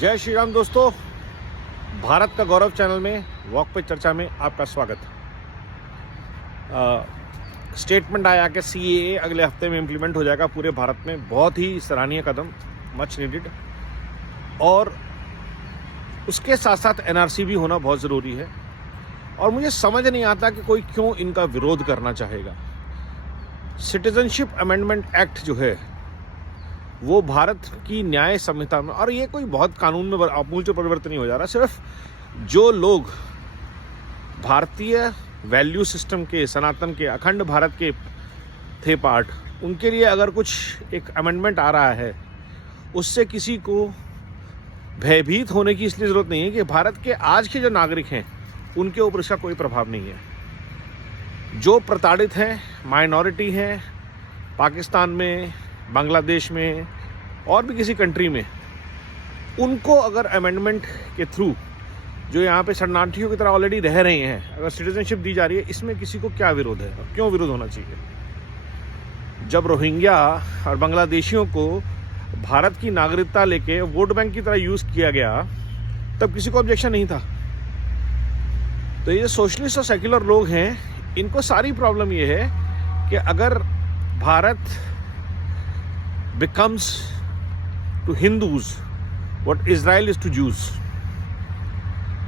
जय श्री राम दोस्तों, भारत का गौरव चैनल में वॉक पे चर्चा में आपका स्वागत। स्टेटमेंट आया कि सीएए अगले हफ्ते में इम्प्लीमेंट हो जाएगा पूरे भारत में। बहुत ही सराहनीय कदम, मच नीडेड। और उसके साथ साथ एनआरसी भी होना बहुत ज़रूरी है। और मुझे समझ नहीं आता कि कोई क्यों इनका विरोध करना चाहेगा। सिटीजनशिप अमेंडमेंट एक्ट जो है वो भारत की न्याय संहिता में, और ये कोई बहुत कानून में आमूल परिवर्तन नहीं हो जा रहा। सिर्फ जो लोग भारतीय वैल्यू सिस्टम के, सनातन के, अखंड भारत के थे पार्ट, उनके लिए अगर कुछ एक अमेंडमेंट आ रहा है, उससे किसी को भयभीत होने की इसलिए ज़रूरत नहीं है कि भारत के आज के जो नागरिक हैं उनके ऊपर इसका कोई प्रभाव नहीं है। जो प्रताड़ित हैं, माइनॉरिटी हैं, पाकिस्तान में, बांग्लादेश में और भी किसी कंट्री में, उनको अगर अमेंडमेंट के थ्रू जो यहाँ पे शरणार्थियों की तरह ऑलरेडी रह रहे हैं, अगर सिटीजनशिप दी जा रही है, इसमें किसी को क्या विरोध है और क्यों विरोध होना चाहिए। जब रोहिंग्या और बांग्लादेशियों को भारत की नागरिकता लेके वोट बैंक की तरह यूज़ किया गया, तब किसी को ऑब्जेक्शन नहीं था। तो ये सोशलिस्ट और सेक्युलर लोग हैं, इनको सारी प्रॉब्लम ये है कि अगर Bharat becomes to Hindus what Israel is to Jews।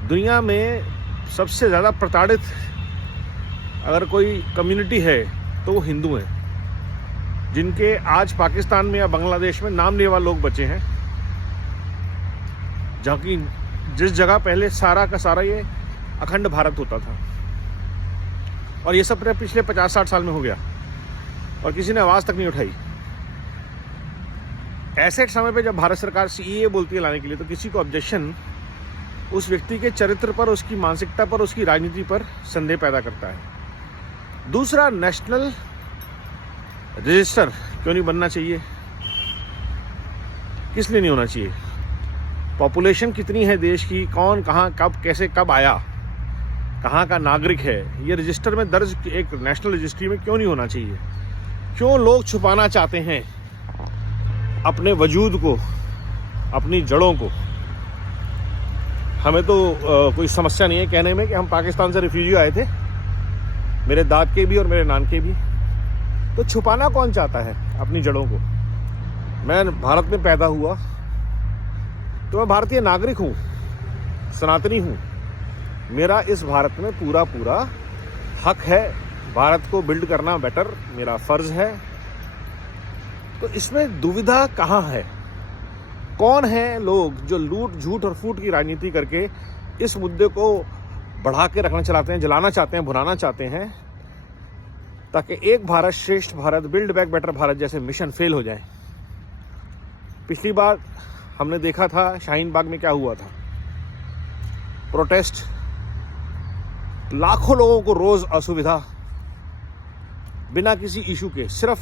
दुनिया में सबसे ज़्यादा प्रताड़ित अगर कोई कम्युनिटी है तो वो हिंदू हैं, जिनके आज पाकिस्तान में या बांग्लादेश में नाम लेवा लोग बचे हैं, जहाँ की जिस जगह पहले सारा का सारा ये अखंड भारत होता था। और ये सब पिछले 50-60 साल में हो गया और किसी ने आवाज़ तक नहीं उठाई। ऐसे समय पे जब भारत सरकार सीएए बोलती है लाने के लिए, तो किसी को ऑब्जेक्शन उस व्यक्ति के चरित्र पर, उसकी मानसिकता पर, उसकी राजनीति पर संदेह पैदा करता है। दूसरा, नेशनल रजिस्टर क्यों नहीं बनना चाहिए? किस लिए नहीं होना चाहिए? पॉपुलेशन कितनी है देश की, कौन कहाँ कब कैसे कब आया, कहाँ का नागरिक है, ये रजिस्टर में दर्ज एक नेशनल रजिस्ट्री में क्यों नहीं होना चाहिए? क्यों लोग छुपाना चाहते हैं अपने वजूद को, अपनी जड़ों को? हमें तो कोई समस्या नहीं है कहने में कि हम पाकिस्तान से रिफ्यूजी आए थे, मेरे दाद के भी और मेरे नान के भी। तो छुपाना कौन चाहता है अपनी जड़ों को? मैं भारत में पैदा हुआ तो मैं भारतीय नागरिक हूँ, सनातनी हूँ। मेरा इस भारत में पूरा पूरा हक है। भारत को बिल्ड करना बेटर मेरा फ़र्ज़ है। तो इसमें दुविधा कहाँ है? कौन है लोग जो लूट, झूठ और फूट की राजनीति करके इस मुद्दे को बढ़ा के रखना चाहते हैं, जलाना चाहते हैं, भुनाना चाहते हैं, ताकि एक भारत श्रेष्ठ Bharat, build back better Bharat जैसे मिशन फेल हो जाए। पिछली बार हमने देखा था शाहीन बाग में क्या हुआ था। प्रोटेस्ट, लाखों लोगों को रोज असुविधा, बिना किसी इशू के। सिर्फ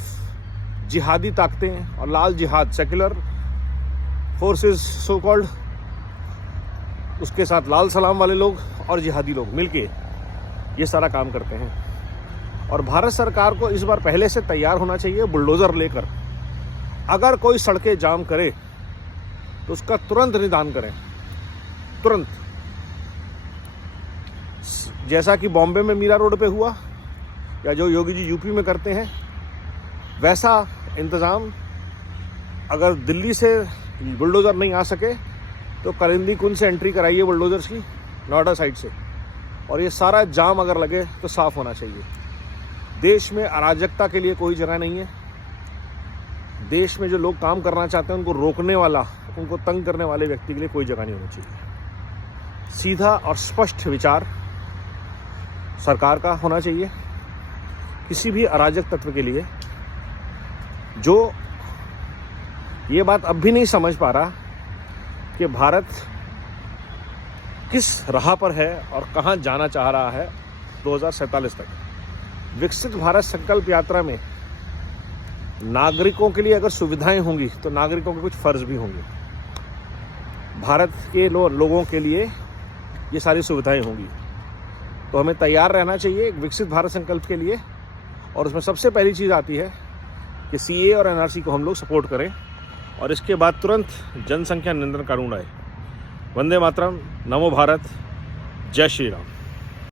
जिहादी ताकतें और लाल जिहाद, सेक्युलर फोर्सेस सो कॉल्ड, उसके साथ लाल सलाम वाले लोग और जिहादी लोग मिलके ये सारा काम करते हैं। और भारत सरकार को इस बार पहले से तैयार होना चाहिए, बुलडोज़र लेकर। अगर कोई सड़कें जाम करे तो उसका तुरंत निदान करें, तुरंत। जैसा कि बॉम्बे में मीरा रोड पे हुआ, या जो योगी जी यूपी में करते हैं, वैसा इंतज़ाम अगर दिल्ली से बुलडोज़र नहीं आ सके तो कलिंदी कुंज से एंट्री कराइए बुलडोज़र्स की, नोएडा साइड से। और ये सारा जाम अगर लगे तो साफ़ होना चाहिए। देश में अराजकता के लिए कोई जगह नहीं है। देश में जो लोग काम करना चाहते हैं उनको रोकने वाला, उनको तंग करने वाले व्यक्ति के लिए कोई जगह नहीं होनी चाहिए। सीधा और स्पष्ट विचार सरकार का होना चाहिए किसी भी अराजक तत्व के लिए, जो ये बात अब भी नहीं समझ पा रहा कि भारत किस राह पर है और कहाँ जाना चाह रहा है 2047 तक। विकसित भारत संकल्प यात्रा में नागरिकों के लिए अगर सुविधाएं होंगी तो नागरिकों के कुछ फ़र्ज़ भी होंगे। भारत के लोगों के लिए ये सारी सुविधाएं होंगी, तो हमें तैयार रहना चाहिए एक विकसित भारत संकल्प के लिए। और उसमें सबसे पहली चीज़ आती है कि सीए और एनआरसी को हम लोग सपोर्ट करें, और इसके बाद तुरंत जनसंख्या नियंत्रण कानून आए। वंदे मातरम, नमो भारत, जय श्री राम।